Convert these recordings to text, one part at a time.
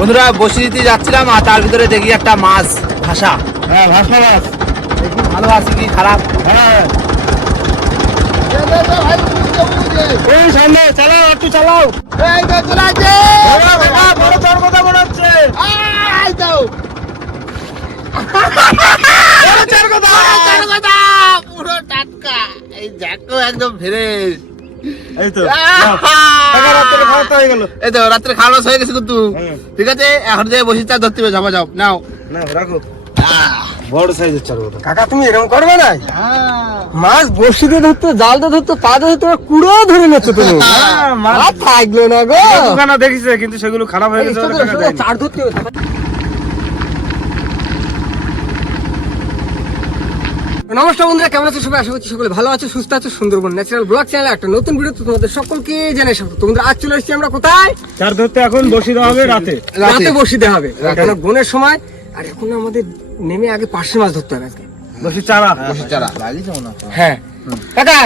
বন্ধুরা বসি দিতে যাচ্ছিলাম আর তার ভিতরে দেখি একটা মাছ ভাষা। হ্যাঁ ভাষা মাছ। দেখি ভালো আছে কি খারাপ। হ্যাঁ এই সামনে চালাও, একটু চালাও। এই তো চলে আসছে। বড় তোর কথা মনে হচ্ছে। এই তো পুরো টাটকা, এই দেখো একদম ফ্রেশ। এই তো রাত্রে খাওয়া হয়ে গেল। এই তো রাত্রে খাওয়া হয়ে গেছে কিন্তু। ঠিক আছে এখন যে বসি চার ধরতে হবে, যাও নাও না রাখো। বড় সাইজের চার কথা। কাকা তুমি এরকম করবে না? মাছ বসি দিয়ে ধরতো, জাল দিয়ে ধরতো, পা দিয়ে ধরতো, কুড়ো ধরে নিচ্ছ তুমি। মাছ থাকলো না গো। দোকানে দেখিছে কিন্তু সেগুলো খারাপ হয়ে গেছে। চার ধরতে হবে। নমস্কার বন্ধুরা, কেমন আছো সবাই? আশা করছি সকলে ভালো আছে, সুস্থ আছে। সুন্দরবন ন্যাচারাল ব্লগ চ্যানেলে একটা নতুন ভিডিওতে তোমাদের সকলকে জানাই স্বাগত। তোমরা আজ চলে এসেছি আমরা কোথায়? চার ধরতে এখন বসি দেওয়া হবে রাতে। রাতে বসি দেওয়া হবে, কারণ বোনের সময়। আর এখন আমাদের নেমে আগে পার্শে মাছ ধরতে হবে আজকে। বসি চারা। বসি চারা লাগিয়েছে মনে হয়। হ্যাঁ কাকা,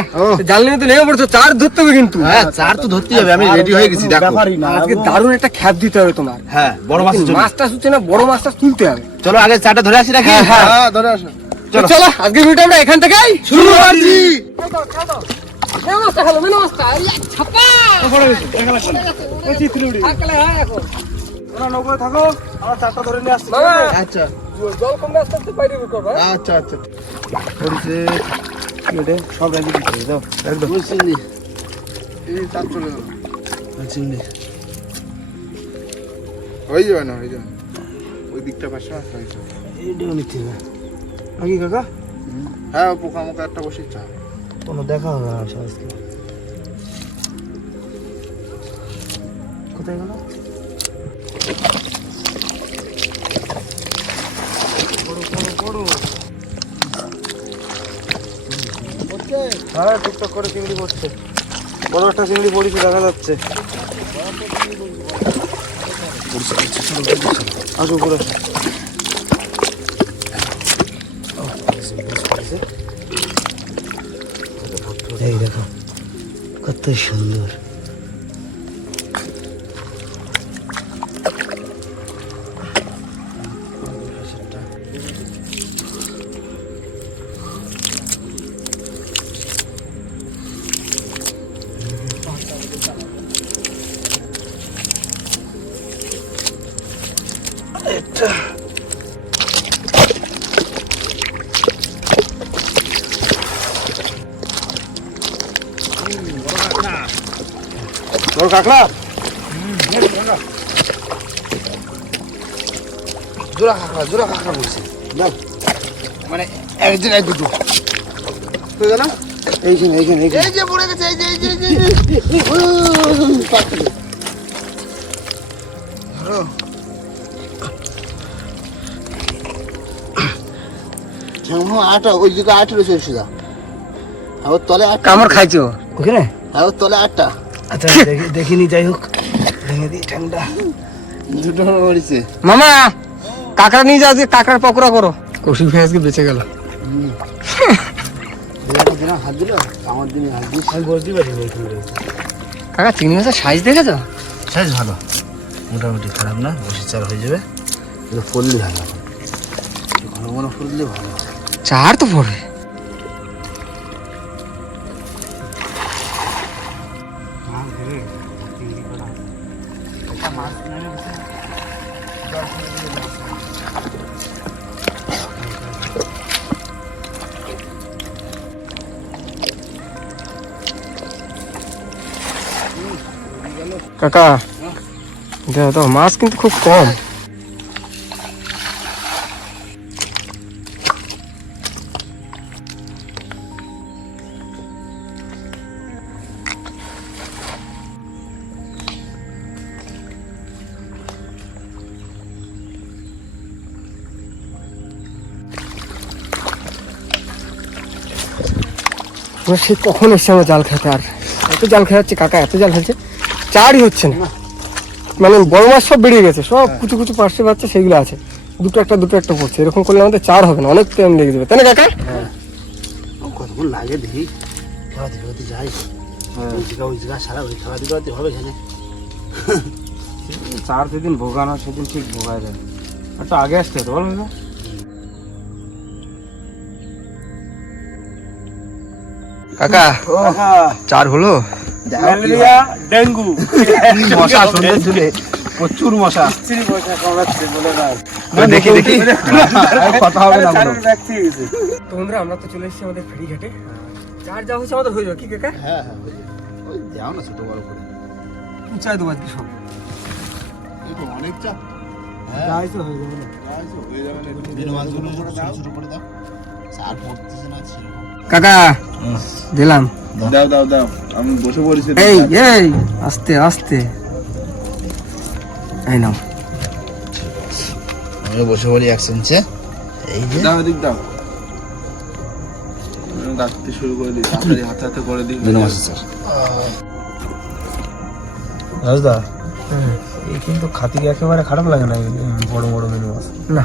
জাল নিয়ে তো নেমে পড়ছো, চার ধরতে হবে কিন্তু। হ্যাঁ চার তো ধরতেই হবে, আমি রেডি হয়ে গেছি। দেখো ব্যাপারই না। আজকে দারুণ একটা খ্যাপ দিতে হবে তোমার। হ্যাঁ বড় মাছ। মাছটা শুচ্ছে না, বড় মাছটা তুলতে হবে। চলো আগে চারটা ধরে আসি নাকি? হ্যাঁ, হ্যাঁ। ধরে আসো। চলো চলো, আজকে ভিডিওটা আমরা এখান থেকেই শুরু করছি। তোরা নৌকোয় থাকো, আমরা চারটা ধরে নিয়ে আসছি। আচ্ছা জল কমে আস্তে আস্তে বাইরে বের করবো। আচ্ছা আচ্ছা। সব রেডি দিতে দাও একদম। চিংড়ি এই চার চলে গেল। চিংড়ি হয়ে যাবে না, হয়ে যাবে না। ওই দিকটা পাশে মাছ হয়েছে। এইটাও নিতে হবে নাকি কাকা? হ্যাঁ পোকা মোকা একটা বসে চা। কোনো দেখা হবে না আজকে। কোথায় গেল? হ্যাঁ টুকটাক করে চিংড়ি পড়ছে। বড় একটা চিংড়ি পড়েছে দেখা যাচ্ছে। আসো উপরে। এই দেখো কত সুন্দর। বড় কাকড়া, জোড়া কাঁকড়া বলছে। মানে এক জায়গায় দুটো হয়ে গেল। এইখানে এইখানে এই যে পড়ে গেছে, এই যে এই যে এই যে ধরো। আটা ওই দিকে আট রয়েছে সুদা। আর ওর তলে আট কামড় খাইছো ওখানে? আর ওর তলে আটটা। আচ্ছা দেখিনি, যাই হোক ভেঙে দিই ঠান্ডা। দুটো পড়েছে। মামা কাকড়া নিয়ে যাও, যে কাকড়ার পকোড়া করো। কৌশিক ভাই আজকে বেঁচে গেল। হাত দিল আমার দিনে হাত দিস। আমি বসতে পারি ওইখানে। কাকা চিংড়ি মাছের সাইজ দেখেছো? সাইজ ভালো, মোটামুটি খারাপ না। বসে চার হয়ে যাবে। এটা ফুললি ভালো, ঘন ঘন ফুললে ভালো। চার তো পড়বে। কাকা দেখো তো, মাছ কিন্তু খুব কম। সে কখন এসছে আমার জাল খেতে? আর এত জাল খেলাচ্ছে কাকা, এত জাল খেলছে, চারই হচ্ছে না। মানে বড় মাছ সব বেরিয়ে গেছে, সব কুচু কুচু পার্শ্বে বাচ্চা সেগুলো আছে। দুটো একটা পড়ছে। এরকম করলে আমাদের চার হবে না, অনেক টাইম লেগে যাবে, তাই না কাকা? কতক্ষণ লাগে দেখি। খেলা দিতে যাই। ওই জায়গা সারা ওই খেলা দিতে হবে এখানে। চার যেদিন ভোগানো সেদিন ঠিক ভোগায় যায়। একটু আগে আসতে হতো বল না। কাকা চার হলো? ম্যালেরিয়া ডেঙ্গু মশা সুন্দর ঝুলে প্রচুর মশা। স্ত্রী মশা কামড়াচ্ছে বলে না। দেখি দেখি কথা হবে না কোনো। তো বন্ধুরা আমরা তো চলে এসেছি আমাদের ফেরিঘাটে। চার যা হচ্ছে আমাদের হয়ে যাবে কি কাকা? হ্যাঁ হ্যাঁ ওই দাও না ছোট বড় করে। চাই দেবো আজকে সব। এই তো অনেক চাপ। চাই তো হয়ে যাবে না। হয়ে যাবে না। দিন মাছগুলো ছোট করে দাও। চার পড়তেছে না ছিল। কাকা দিলাম। দাও দাও দাও আমি বসে পড়েছি। এই এই আস্তে আস্তে এই নাও। আমি বসে পড়ি এক সেন্সে। এই যে দাও দিক দাও। ডাকতে শুরু করে দিই, তাড়াতাড়ি হাতে হাতে করে দিই। দিন মাছ স্যার। রাজদা এই কিন্তু খাতিকে একেবারে খারাপ লাগে না, বড় বড় মিনু মাছ। না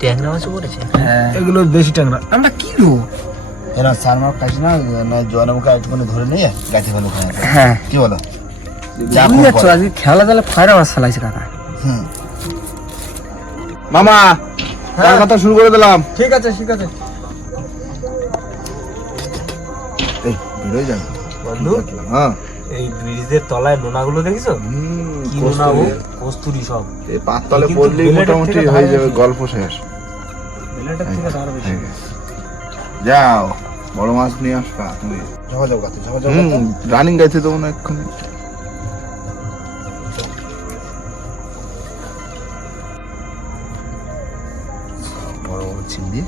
ট্যাংরা মাছ পড়েছে। হ্যাঁ এগুলো দেশি ট্যাংরা। আমরা কিলো এরা সার মাছ খাইছি না, না জোয়ার মুখে একটুখানি ধরে নিয়ে গাছে ফেলে খায়। হ্যাঁ কি বলো? যা বুঝতে খুব পারছো আজকে খেলা দিলে ফায়রা মাছ ফেলাইছে কাকা। হুম। মামা তার কথা শুরু করে দিলাম। ঠিক আছে ঠিক আছে এই বেরোয় যাবে। বন্ধু হ্যাঁ। এই ব্রিজের তলায় নোনাগুলো দেখেছো? কি নোনা ও কস্তুরি সব। এই পাততলে কিন্তু পড়লেই বেলেটের মোটামুটি থেকে হয়ে ধারে যাবে বেশি। গল্প শেষ। বেলেটের থেকে আরো বেশি। যাও বড় মাছ নিয়ে আসবা তুমি। ঝাপা গাছে ঝাপা রানিং গাইতে দেবো না এক্ষুনি। বড় বড় চিংড়ি,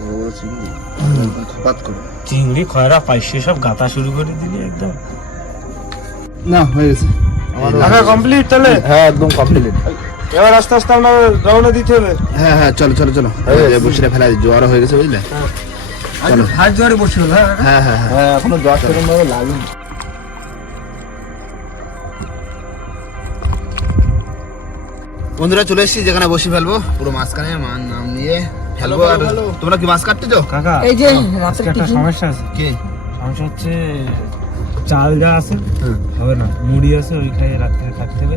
বড় বড় চিংড়ি খপাত করে। চিংড়ি খয়রা পাইছে সব গাতা শুরু করে দিলি একদম। না হয়ে গেছে টাকা কমপ্লিট তাহলে? হ্যাঁ একদম কমপ্লিট। এবার আস্তে আস্তে আমরা রওনা দিতে হবে। হ্যাঁ হ্যাঁ চলো চলো চলো বসিটা ফেলা জোয়ার হয়ে গেছে বুঝলে। চলো হাত জোয়ারে বসে হলো। হ্যাঁ হ্যাঁ হ্যাঁ এখনো জোয়ার সেরকম ভাবে লাগেনি। বন্ধুরা চলে এসেছি যেখানে বসে ফেলবো পুরো মাঝখানে নাম নিয়ে ফেলবো। আর তোমরা কি মাছ কাটতেছো? কাকা এই যে রাতের আজকে একটা টিফিন। সমস্যা আছে। কি? সমস্যা হচ্ছে চাল যা আছে হবে না, মুড়ি আছে ওই খাই রাত্রে থাকতে হবে।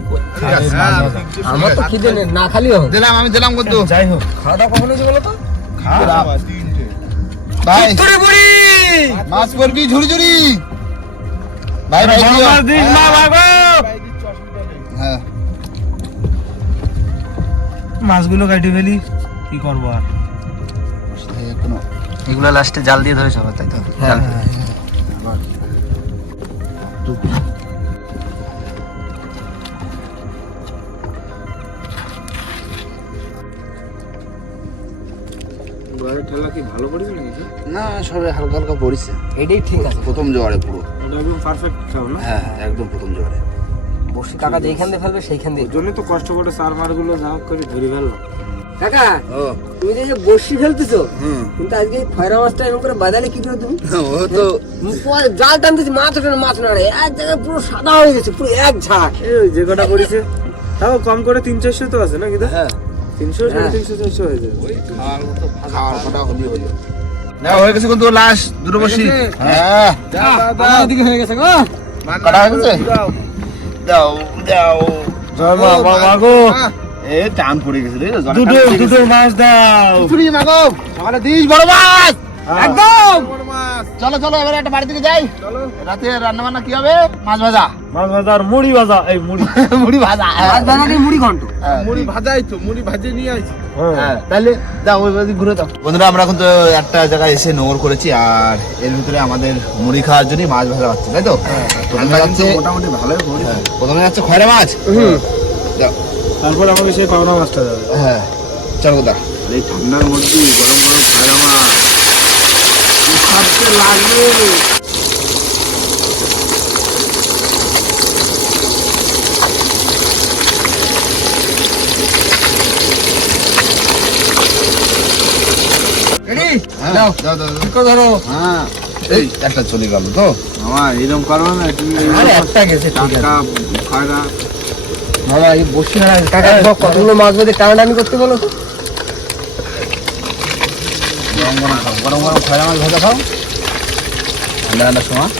আমার তো খিদে নেই, না খালিও হবে। দিলাম আমি দিলাম কত যাই হোক খাওয়া দাওয়া কখন হয়েছে বলো তো? ভাই মাছ পড়বি ঝুড়ি ঝুড়ি ভাই ভাই দিও। হ্যাঁ মাছগুলো কাটি ফেলি, কি করবো আর। এগুলো লাস্টে জাল দিয়ে ধরেছ তাই তো? হ্যাঁ ঠেলা কি ভালো পড়েছে নাকি? না সবে হালকা হালকা পড়েছে। এটাই ঠিক আছে। প্রথম জোয়ারে পুরো। এটা একদম পারফেক্ট খাও না? হ্যাঁ হ্যাঁ একদম প্রথম জোয়ারে। বসে কাকা যেখান দিয়ে ফেলবে সেইখান দিয়ে। ওর জন্যই তো কষ্ট করে সার মারগুলো যা হোক করে ধরে ফেললাম। কাকা ও তুমি যে বসি ফেলতেছো হুম কিন্তু আজকে এই ফয়রা মাছটা এরকম করে বাজারে কি করে তুমি? ও তো জাল টানতেছি মাছ ওঠে না মাছ না রে, এক জায়গায় পুরো সাদা হয়ে গেছে, পুরো এক ঝাঁক। এই যে কটা পড়েছে তাও কম করে 300-400 তো আছে নাকি? হ্যাঁ 300 350 400 হয়ে যাবে। খাওয়ার কথা হলি হলো। না হয়ে গেছে কিন্তু লাস্ট দুটো বসি। হ্যাঁ আমার দিকে হয়ে গেছে গো। কাটা হয়ে গেছে? দাও দাও জয় মা বাবা গো, এ টান পড়ে গেছে রে দুটো মাছ দাও। চুরি মাগো সকালে দিস বড় মাছ একদম বড় মাছ। চলো চলো এবারে একটা বাড়ি থেকে যাই। রাতে রান্না বান্না কি হবে? মাছ ভাজা মাছ ভাজা আর মুড়ি ভাজা। এই মুড়ি মুড়ি ভাজা। মাছ বানালে মুড়ি ঘন্ট। মুড়ি ভাজাই তো, মুড়ি ভাজে নিয়ে আইছি। হ্যাঁ তাহলে দাও ওই বাড়ি ঘুরে দাও। বন্ধুরা আমরা কিন্তু একটা জায়গায় এসে নোংর করেছি আর এর ভিতরে আমাদের মুড়ি খাওয়ার জন্য মাছ ভাজা হচ্ছে তাই তো? প্রথমে যাচ্ছে মোটামুটি ভালোই করি। প্রথমে যাচ্ছে খয়রা মাছ। দাও তারপর আমাকে সেই পাওনা মাছটা দেবে। হ্যাঁ চল কোথা এই ঠান্ডার মধ্যে গরম গরম খাওয়া মাছ খাচ্ছে লাগবে। রেডি? হ্যাঁ দাও দাও দাও দাও। ঠিক ধরো। হ্যাঁ এই একটা চলে গেল তো। আমার এরকম করো না তুমি। আরে একটা গেছে ঠিক আছে। টাটকা খাওয়া বাবা এই বসি না কাকা দেখো কতগুলো মাছ বেঁধে টানাটানি করতে বলো তো। গরম গরম খাও, গরম গরম খয়রা মাছ ভাজা খাও ঠান্ডা ঠান্ডার সময়।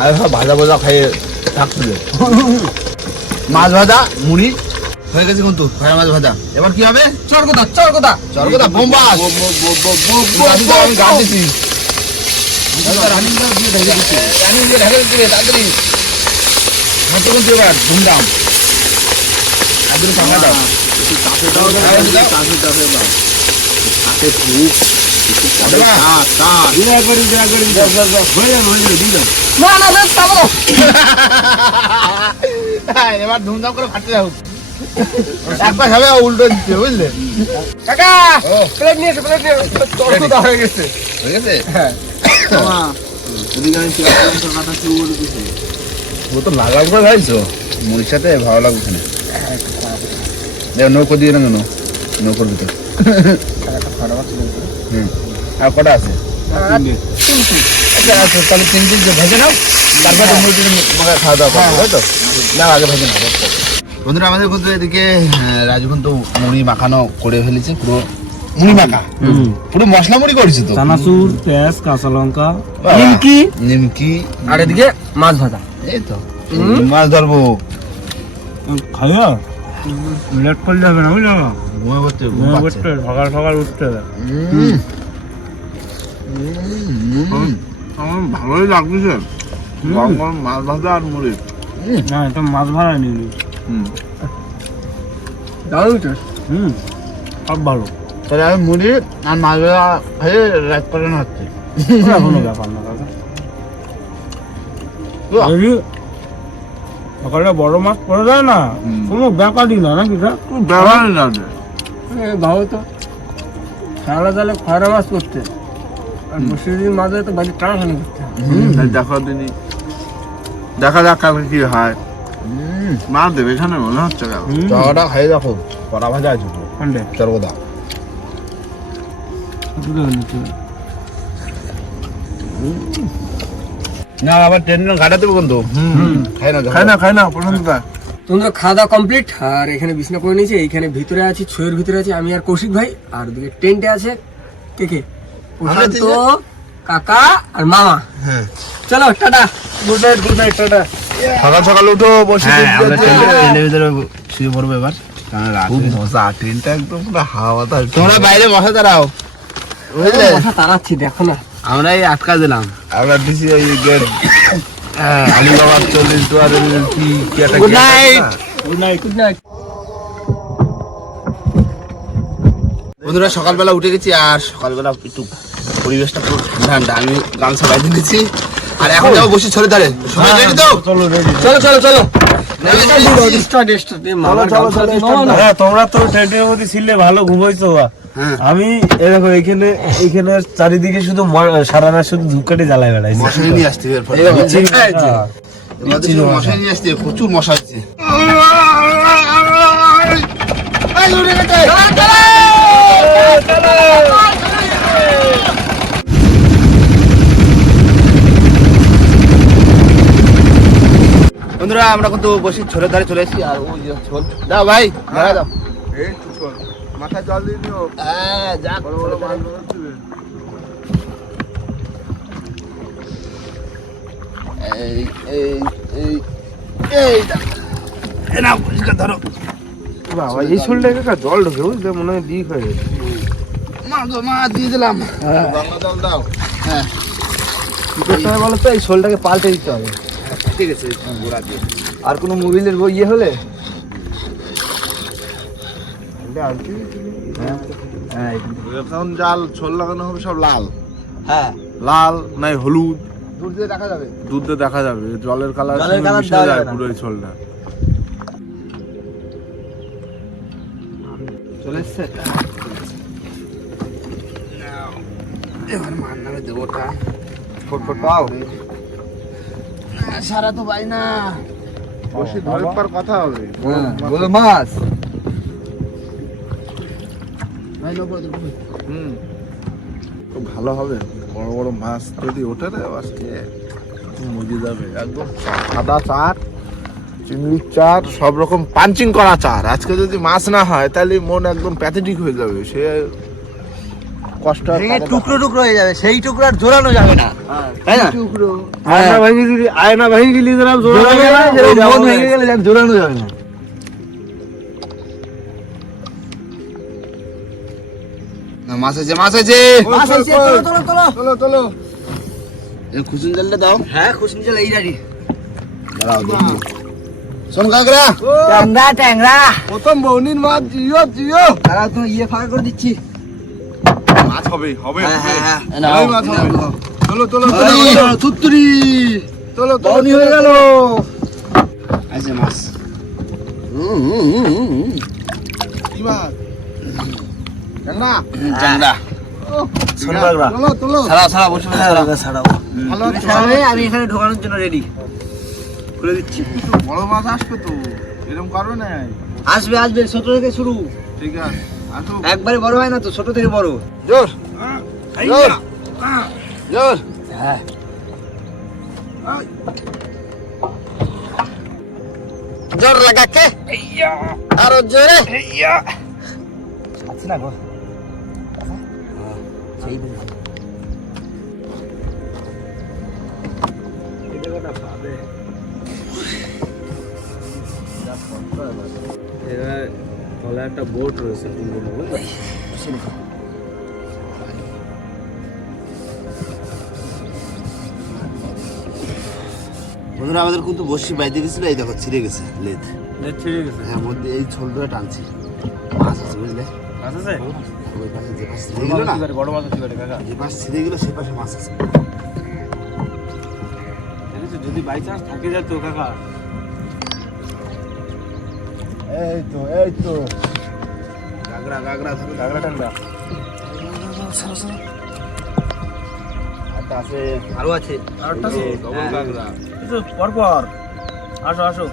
আর সব ভাজা ভাজা খাইয়ে থাকতে দে। মাছ ভাজা মুড়ি হয়ে গেছে কিন্তু ভেড়া মাছ ভাজা। এবার কি হবে? চরকদা বোম্বাস। আমি গান দিচ্ছি রানিং দিয়ে ঢেকে দিচ্ছি রে, তাড়াতাড়ি হাঁটু কিন্তু এবার ধুমধাম তাড়াতাড়ি ফাঁকা দাও। এবার ধুমধাম করে ফাটতে যাও। একবার খাবে উল্টো দিচ্ছে বুঝলে কাকা প্লেট নিয়ে এসো, প্লেট নিয়ে এসো। চরকদা হয়ে গেছে। হয়ে গেছে। হ্যাঁ ও তো লাল লাল করে খাইছো মুড়ির সাথে, ভালো লাগবে এখানে। নৌকো দিয়ে না কেন? নৌকোর ভিতর আর কটা আছে? আচ্ছা তাহলে তিন ভেজে নাও, তারপরে মুড়ি খাওয়া দাওয়া করবো, তাই তো? না আগে ভেজে নাও। বন্ধুরা আমাদের কিন্তু এদিকে রাজু কিন্তু মুড়ি মাখানো করে ফেলেছে, পুরো মুড়ি মাখা, পুরো মশলা মুড়ি করেছে তো। চানাচুর, পেঁয়াজ, কাঁচা লঙ্কা, নিমকি আর এদিকে মাছ ভাজা। এই তো মাছ ধরবো। খাইয়া লেট করলে হবে না বুঝলো? ঘুমে করতে সকাল সকাল উঠতে হবে। আমার ভালোই লাগছে গরম গরম মাছ ভাজা আর মুড়ি। না এটা মাছ ভাড়া নিলি। দারুণ টেস্ট। সব ভালো, তাহলে আমি মুড়ি আর মাছ ভাজা খেয়ে রাত করে না হচ্ছে। কোনো ব্যাপার না দাদা। সকালে বড় মাছ পড়ে যায় না, কোনো ব্যাপারই না নাকি? ব্যবহারই না রে। ভালো তো সারা জালে খয়রা মাছ করতে, আর বসে দিন মাঝে তো বাড়ি টানাটানি করতে। এই দেখো দিনই দেখা যাক কালকে কি হয়। মা দেবে এখানে মনে হচ্ছে কাল। চড়া খাই দেখো, কড়া ভাজা আছে চরকদা। না আবার ট্রেন ঘাটা দেবো কিন্তু। খাই না প্রশান্তদা। তোমরা খাওয়া দাওয়া কমপ্লিট, আর এখানে বিছনা করে নিয়েছি। এইখানে ভিতরে আছি, ছয়ের ভিতরে আছি আমি আর কৌশিক ভাই, আর ওদিকে টেন্টে আছে কে প্রশান্ত, কাকা আর মামা। চলো টাটা, গুড নাইট টাটা। সকাল সকাল উঠো, বসে ট্রেনের ভিতরে শুয়ে পড়বো এবার। খুব মজা, ট্রেনটা একদম পুরো হাওয়া বাতাস। তোমরা বাইরে বসে দাঁড়াও, বুঝলে? কথা তাড়াচ্ছি দেখো না। আমরা এই আটকা দিলাম। আমরা দিছি ওই গেট আলিবাবার 40 দুয়ারের কি একটা গুড নাইট। Good night. বন্ধুরা সকালবেলা উঠে গেছি, আর সকালবেলা একটু পরিবেশটা পুরো ঠান্ডা। আমি গামছা বাইরে নিচ্ছি, আর এখন যাবো বসে ছড়ে ধারে। সবাই রেডি তো? চলো হ্যাঁ, তোমরা তো ট্রেনের মধ্যে ছিলে, ভালো ঘুমাইছো। আমি এরকম এখানে চারিদিকে শুধু সারা রাত শুধু ধূপকাঠি জ্বালায় বেড়াইছি। মশারি নিয়ে আসতে এরপর মশারি নিয়ে আসতে, প্রচুর মশা হচ্ছে। বন্ধুরা আমরা কিন্তু বসে ছোলের ধারে চলে এসেছি, আর ওই যে ছোল দাও ভাই, দাঁড়া দাও। এই তো চল, মাথায় জল দিয়ে দিও। হ্যাঁ যাক, বড় বড় মাছ ধরছে। এই এই এই এই দেখো। এ নাও পরিষ্কার ধরো। বাবা এই শোলটা একটা জল ঢোকে বুঝলে, মনে হয় লিক হয়ে গেছে। মা গো মা, দিয়ে দিলাম। গঙ্গা জল দাও। হ্যাঁ কি করতে হবে বলো তো? এই শোলটাকে পাল্টে দিতে হবে। ঠিক আছে, গোড়া দিয়ে। আর কোনো মোবিলের ইয়ে হলে এখন জাল ছোল লাগানো হবে সব লাল হ্যাঁ, লাল নাই হলুদ, দূর দিয়ে দেখা যাবে। দুধে দেখা যাবে। জলের কালার জলের colour মিশে দেওয়া যায় যাবে না। পুরো এই ছোলটা। চলে এসছে। এবার মার নামে দেবো ওটা। ফটফট পাও। সারা তো পাই না। বসে ধরে পর কথা হবে। বলো মাছ। ভাই লোক খুব ভালো হবে, বড় বড় মাছ যদি ওঠে রে আজকে মজে যাবে। একদম সাদা চার, চিংড়ির চার, সব রকম পাঞ্চিং করা চার। আজকে যদি মাছ না হয় তাহলে মন একদম প্যাথেটিক হয়ে যাবে। সে কষ্ট আর ভেঙে কাদা টুকরো টুকরো হয়ে যাবে, সেই টুকরো আর জোড়ানো যাবে না, তাই না? টুকরো আয়না ভেঙে দিলি যেরকম জোড়া জোড়ানো লাগে না, যাবে না, যেরকম ওইরকম মন ভেঙে গেলে যেন জোড়ানো যাবে না। মাছ আছে, মাছ আছে, মাছ আছে, তোলো তোলো তোলো তোলো তোলো এই খুশুন জালটা দাও। হ্যাঁ খুশনি চাল এই রাডি। দাঁড়াও দেখি। শোন কাকরা, ট্যাংরা ট্যাংরা। প্রথম বৌনির মাছ জিও জিও দাঁড়াও তো ইয়ে ফাঁকা করে দিচ্ছি। মাছ হবে হবে হ্যাঁ হ্যাঁ হ্যাঁ। এই নাও, এই মাছ এই হবে। নাও। তোলো তোলো এই, তোলো থুত্তুরি, তোলো বউনি হয়ে গেল। আছে মাছ। কি মাছ ট্যাংরা চাংড়া। সোনবাগড়া। তোলো তোলো ছাড়াও ছাড়াও, বসে বসে ছাড়াও। ভালো তুমি ছাড়াবে, আমি এখানে ঢোকানোর জন্য রেডি। খুলে দিচ্ছি। বড় মাছ আসবে তো, এরকম করবে না। আসবে আসবে, ছোট থেকে শুরু। ঠিক আছে আসুক। একবারে বড় হয় না তো, ছোট থেকে বড়। জোর জোর জোর। হ্যাঁ জোর লাগাকে, আরো জোরে। আছে না গো, সেই বুঝি। তলে একটা বোট রয়েছে, বুঝলে? বন্ধুরা আমাদের কিন্তু বসি বাইতে গেছিল, এই দেখো ছিঁড়ে গেছে লেদ। ছিঁড়ে গেছে। হ্যাঁ, মধ্যে এই ছোল ধরে টানছি। মাছ আছে বুঝলে, মাছ আছে? ওই পাশে যে পাশে ছিঁড়ে গেল না, বড় মাছ আছে কাকা। যে পাশে ছিঁড়ে গেল সে পাশে মাছ আছে। দেখেছো, যদি বাই চান্স থাকে যেত কাকা। এই তো এই তো গাগরা গাগরা ধরো, কাঁকড়া টান্ডা। একটা আছে। আরো আছে। আরেকটা আছে? ডবল কাঁকড়া। এই তো পরপর। আসো আসো।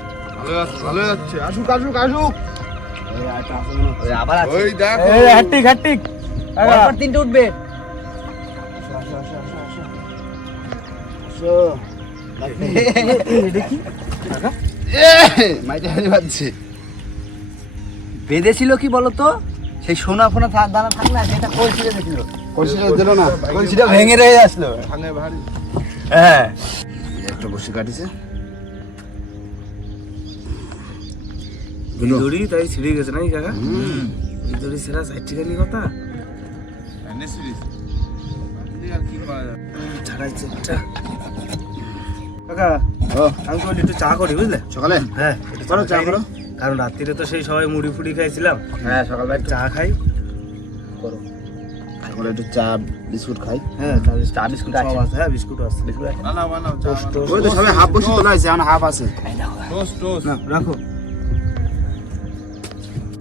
ভালো যাচ্ছে আসুক আসুক আসুক। ওই একটা আছে মনে হচ্ছে। ওই আবার আছে। ওই দেখো এই হ্যাট্রিক হ্যাট্রিক। কাকা পরপর তিনটে উঠবে। আসো আসো আসো আসো আসো আসো। দেখি মাইতে হারি বাজছে। বেঁধেছিল কি বলতো, সেই সোনা ফোনা দানা থাক না, সেটা কলসিতে দেখছিল। কলসিটা দিল না, কলসিটা ভেঙে রয়ে আসলো। ভাঙে ভারী। হ্যাঁ এই একটা বসি কাটিছে। এই দড়ি তাই ছিঁড়ে গেছে নাকি কাকা? এই দড়ি ছেঁড়া সাইডটিখানি কথা। এনে সিরিজ আর কি করা যাবে। ছাড়াইছে একটা। কাকা ও আমি তো একটু চা করি বুঝলে? সকালে হ্যাঁ একটু করো, চা খাই। করো। কারণ রাত্রিরে তো সেই সবাই মুড়ি ফুড়ি খাইছিলাম। হ্যাঁ সকালবেলা চা খাই। সকালে একটু চা বিস্কুট খাই। হ্যাঁ চা বিস্কুট সব আছে। হ্যাঁ বিস্কুট আছে। বানাও বানাও চা বানাও। ওই তো সবাই হাফ বসি তোলা হয়েছে, এখন হাফ আছে। টোস্ট টোস্ট না রাখো।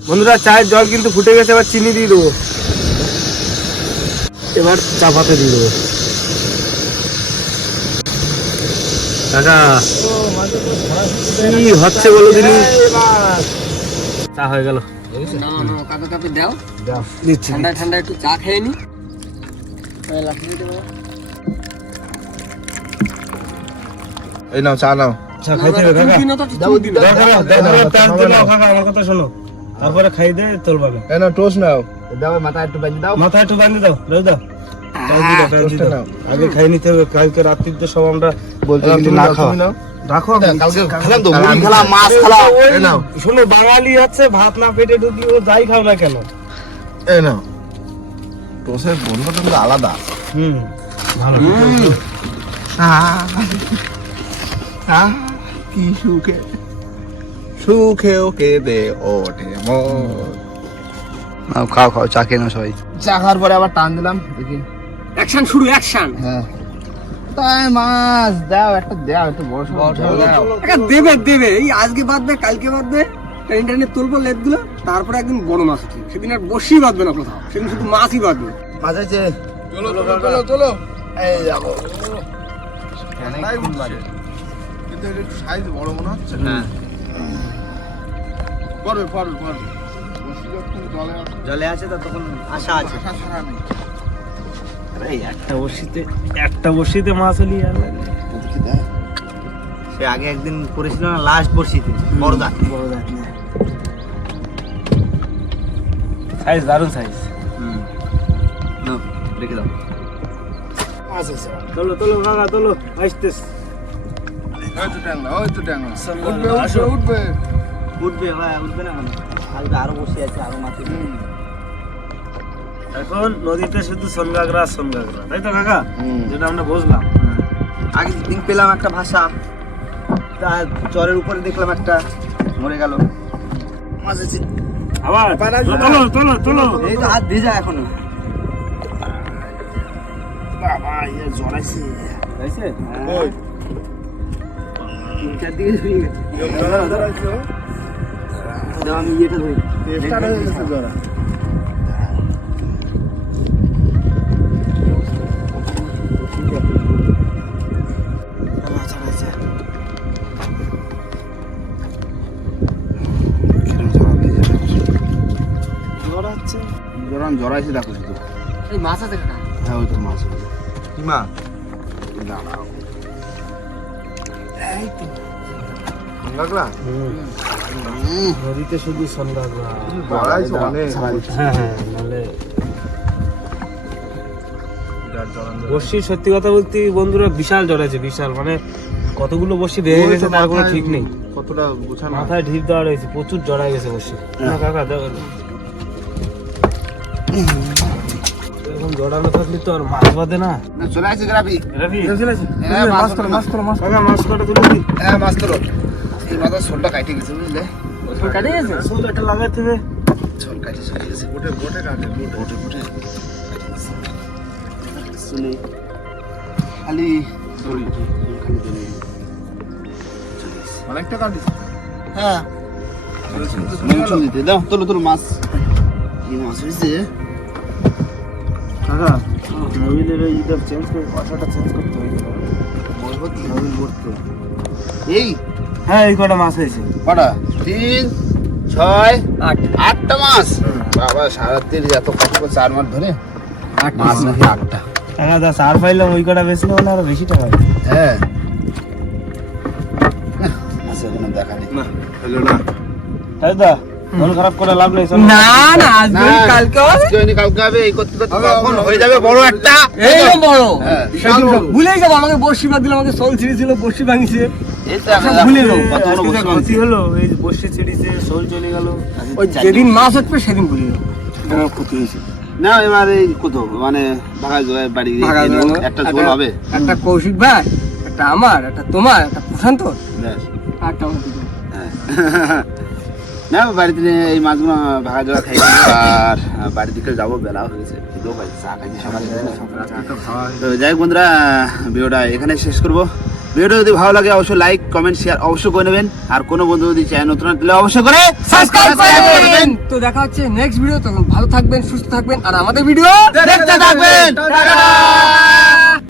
বন্ধুরা চায়ের জল কিন্তু ফুটে গেছে, এবার চিনি দিয়ে দেবো। এবার চা পাতে দিয়ে দেবো। কাকা কি হচ্ছে বলো দিনি? চা হয়ে গেল। না না কাপে কাপে দাও, দিচ্ছি। ঠান্ডা ঠান্ডা একটু চা খেয়ে নি। লাঠি দিতে পারো। এই নাও চা নাও। চা খাইতে হবে কাকা। দিনও তো দাও দিন আমার কথা শোনো, তারপরে খাই দে তোর পাবে। এই নাও টোস্ট নাও। দাও মাথায় একটু বাঁধি দাও। মাথায় একটু বাঁধে দাও, দাও দাও। টোস্টটা নাও। আগে খাই নিতে হবে, কালকে রাত্রি তো সব আমরা বলতে গেলে তুমি না নাও, খাওয়া। তুমি নাও। রাখো কালকে খেলাম তো, তাহলে মুড়ি আমি- খেলাম, মাছ খেলাম। এই নাও। শোনো বাঙালি হচ্ছে ভাত না পেটে ঢুকলে ও যাই খাও না কেন। এই নাও। টোস্টের গন্ধটা কিন্তু আলাদা। ভালো। কি সুখে সুখে ওকে দে ওঠে মন। নাও খাও খাও, চা খেয়ে নাও সবাই। চা খাওয়ার পরে আবার টান দিলাম, দেখি। অ্যাকশন শুরু, অ্যাকশন। হ্যাঁ তাই মাছ দাও, একটা দাও, একটু বড় সড়ো দাও। একটা দেবে দেবে, এই আজকে বাঁধবে, কালকে বাঁধবে, ট্রেন ট্রেনে তুলবো লেদগুলো, তারপরে একদিন বড় মাছ উঠবে। সেদিন আর বসি বাঁধবে না কোথাও, সেদিন শুধু মাছই বাঁধবে। মাছ আছে। চলো চলো চলো চলো। এই যাবো। ঠান্ডাই উঠছে। কিন্তু এটা একটু সাইজ বড় মনে হচ্ছে। হ্যাঁ পড়বে পড়বে পড়বে। বসি যখন জলে আসে, জলে আছে তো তখন আশা আছে। আশা ছাড়া নেই। এই একটা বসিতে মাছ হলি আর দেখি দাও। সে আগে একদিন করেছিল না, লাস্ট বসিতে বড় দা। সাইজ দারুণ সাইজ। রেখে দাও। চলো চলো কাকা চলো আসতেছ ওই তো ট্যাংরা, ওই তো ট্যাংরা। উঠবে, উঠবে, উঠবে। উঠবে ভাই, উঠবে না কেন? আসবে, আরো বসে আছে, আরো মাছ উঠবে। এখন নদীতে শুধু সোনগাগরা সোনগাগরা, তাই তো কাকা? যেটা আমরা বুঝলাম। আগের দিন পেলাম একটা ভাষা, তার চরের উপরে দেখলাম একটা মরে গেল। মাছ আছে। আবার চলো চলো চলো। এই তো হাত ভেজা এখনো। বাবা, ইয়ে জড়াইছে। হয়েছে? ওই, 3-4 দিকে ধরে গেছে। দাও, আমি ইয়েটা ধরি। start হয়ে গেছে জরা। জড়াইছে দেখো শুধু। এই মাছ আছে কাকা। হ্যাঁ, ওই তো মাছ আছে। কি মা? দাঁড়াও। লাগলা? নদীতে শুধু সোনগাগরা। জড়াইছে অনেক। হ্যাঁ হ্যাঁ, নাহলে বর্ষি সত্যি কথা বলতে বন্ধুরা বিশাল জড়াইছে, বিশাল, মানে কতগুলো বর্ষি ভেঙে গেছে তার কোনো ঠিক নেই। কতটা গোছানো? মাথায় ঢিপ দেওয়া রয়েছে, প্রচুর জড়াই গেছে বর্ষি। না কাকা দেখো, এরকম জড়ানো থাকলে তো আর মাছ বাঁধে না। না, চলে আসছে গ্রাফি। রবি, হ্যাঁ, মাছ ধরো, মাছ ধরো, মাছ ধরো। কাকা মাছ কটা তুলে দিই। হ্যাঁ, মাছ ধরো। এই মাথার শোলটা কাটে গেছে, বুঝলে? কাটে গেছে? আসলে একটা লাগাইতে হবে। শোল কাটে চলে গেছে। গোটে গোটে কাটে, ওঠে ওঠে শুনে খালি দড়ি, খালি দড়ি। অনেকটা কাটিস। হ্যাঁ, চল দিতে দাও। তোলো তোলো মাছ। এই মাছ হয়েছে। কাকা মোবিলের ওই ইটা চেঞ্জ করে, পাশাটা চেঞ্জ করতে হবে। মোবিল ভরতে। এই হ্যাঁ, এই কটা মাছ হয়েছে। কটা? 3, 6, 8টা মাছ। বাবা, সারাদিন এত কষ্ট করে 4 মাছ ধরে মাছ নাকি 8টা। কাকা দা সার পাইলাম, ওই কটা বেশি না হলে আরো বেশি টাকা হয়। হ্যাঁ, মাছের কোনো দেখা নেই। না, হলো না। তাই দা মন খারাপ করে লাভ নেই। চলো। না না, আজকে না, কালকে হবে। আজকে হয়নি, কালকে হবে। এই করতে করতে কখন হয়ে যাবে বড় একটা। এইরকম বড়। হ্যাঁ, সেদিন ভুলেই যাবো, আমাকে বর্ষি বাদ দিল, আমাকে সোল ছিঁড়েছিল, বর্ষি ভাঙিছে। এই তো সব ভুলে যাবো। কত বড় আজকে যা বড় ক্ষতি হলো, এই বসে ছিড়িছে, শোল চলে গেল। ওই যেদিন মাছ উঠবে সেদিন ভুলে যাবো। আমার ক্ষতি হয়েছে। না, এবার এই কত মানে ভাগা জয় বাড়ি গিয়ে ভাগা খেয়ে জয় নেবো। না? একটা ঝোল হবে। একটা কৌশিক ভাই, একটা আমার, একটা তোমার, একটা প্রশান্ত, ব্যাস। আর একটা আমার দিদি। হ্যাঁ। না, বাড়িতে এই মাছগুলো ভাগা জোড়া খাই আর বাড়ির দিকে যাবো, বেলা হয়েছে। খিদেও পাইছে, চা খাইছি সকালে, তাই না? তো যাই হোক বন্ধুরা, ভিডিওটা এখানে শেষ করবো। ভিডিও যদি ভালো লাগে অবশ্যই লাইক কমেন্ট শেয়ার অবশ্যই করে নেবেন। আর কোনো বন্ধু যদি চ্যানেল নতুন তাহলে অবশ্যই করে সাবস্ক্রাইব করে দেবেন। তো দেখা হচ্ছে নেক্সট ভিডিও, তখন ভালো থাকবেন, সুস্থ থাকবেন, আর আমাদের ভিডিও দেখতে থাকবেন। টাটা।